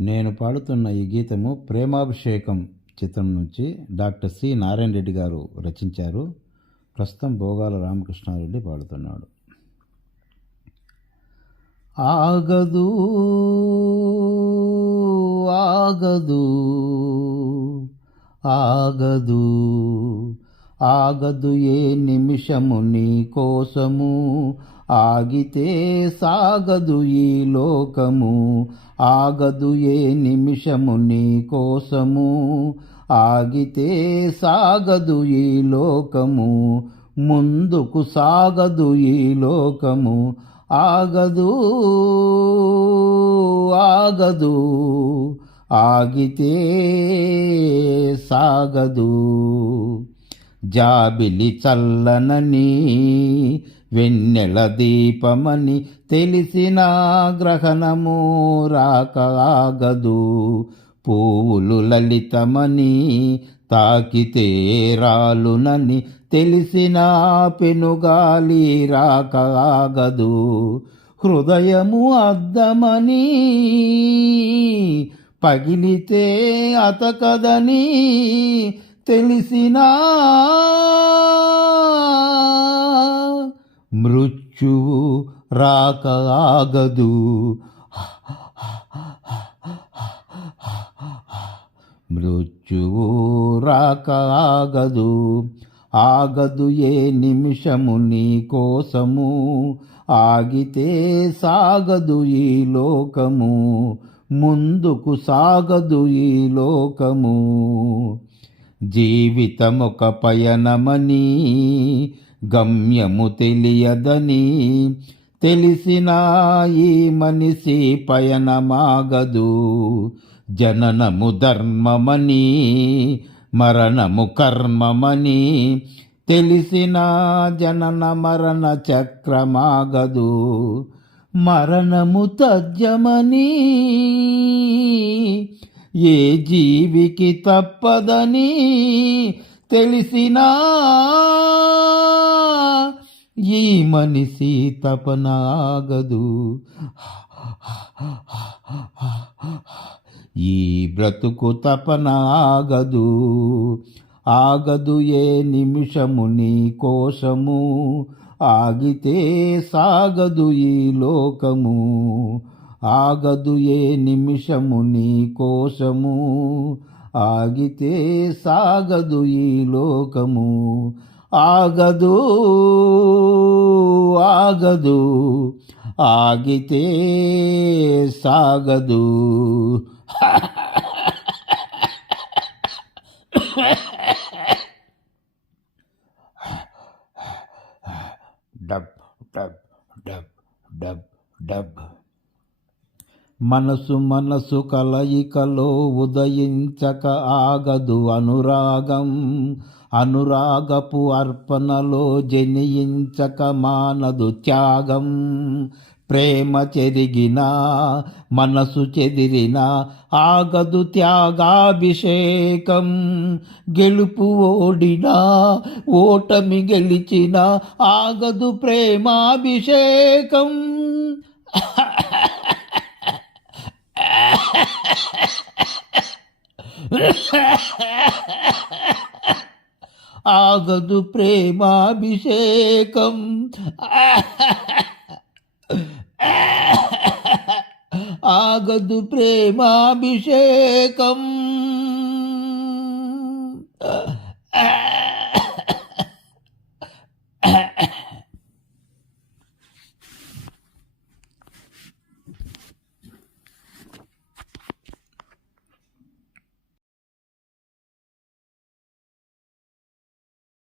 నేను పాడుతున్న ఈ గీతము ప్రేమాభిషేకం చిత్రం నుంచి డాక్టర్ సి నారాయణ రెడ్డి గారు రచించారు. ప్రస్తుతం భోగాల రామకృష్ణారెడ్డి పాడుతున్నాడు. ఆగదు ఆగదు ఆగదు ఆగదు ఏ నిమిషము నీ కోసము. ఆగితే సాగదు ఈ లోకము. ఆగదు ఏ నిమిషము నీ కోసము. ఆగితే సాగదు ఈ లోకము. ముందుకు సాగదు ఈ లోకము. ఆగదు ఆగదు. ఆగితే సాగదు. జాబిలి చల్లనని వెన్నెల దీపమని తెలిసిన గ్రహణము రాక ఆగదు పువ్వులు లలితమని తాకితే రాలునని తెలిసిన పెనుగాలి రాక ఆగదు హృదయము అద్దమని పగిలితే అతకదని తెలిసినా మృత్యువు రాక ఆగదు. మృత్యువు రాక ఆగదు. ఆగదు ఏ నిమిషము నీ కోసము? ఆగితే సాగదు ఈ లోకము. ముందుకు సాగదు ఈ లోకము. జీవితమొక పయనమని గమ్యము తెలియదని. తెలిసిన ఈ మనిషి పయనమాగదు. జననము ధర్మమని మరణము కర్మమని. తెలిసిన జనన మరణ చక్రమాగదు. మరణము తజ్జమని ఏ జీవికి తప్పదని తెలిసినా ఈ మనిషి తపనాగదు. ఈ బ్రతుకు తపనాగదు. ఆగదు ఏ నిమిషము నీ కోసము. ఆగితే సాగదు ఈ లోకము. ఆగదు ఏ నిమిషము నీ కోసము. ఆగితే సాగదు ఈ లోకము. ఆగదు ఆగదు ఆగితే సాగదు. డబ్ డబ్ డబ్ డబ్ డబ్. మనసు మనసు కలయికలో ఉదయించక ఆగదు అనురాగం. అనురాగపు అర్పణలో జనియించక మానదు త్యాగం. ప్రేమ చెరిగినా మనసు చెదిరిన ఆగదు త్యాగాభిషేకం. గెలుపు ఓడినా ఓటమి గెలిచిన ఆగదు ప్రేమాభిషేకం. ఆగదు ప్రేమాభిషేకం. ఆగదు ప్రేమాభిషేకం.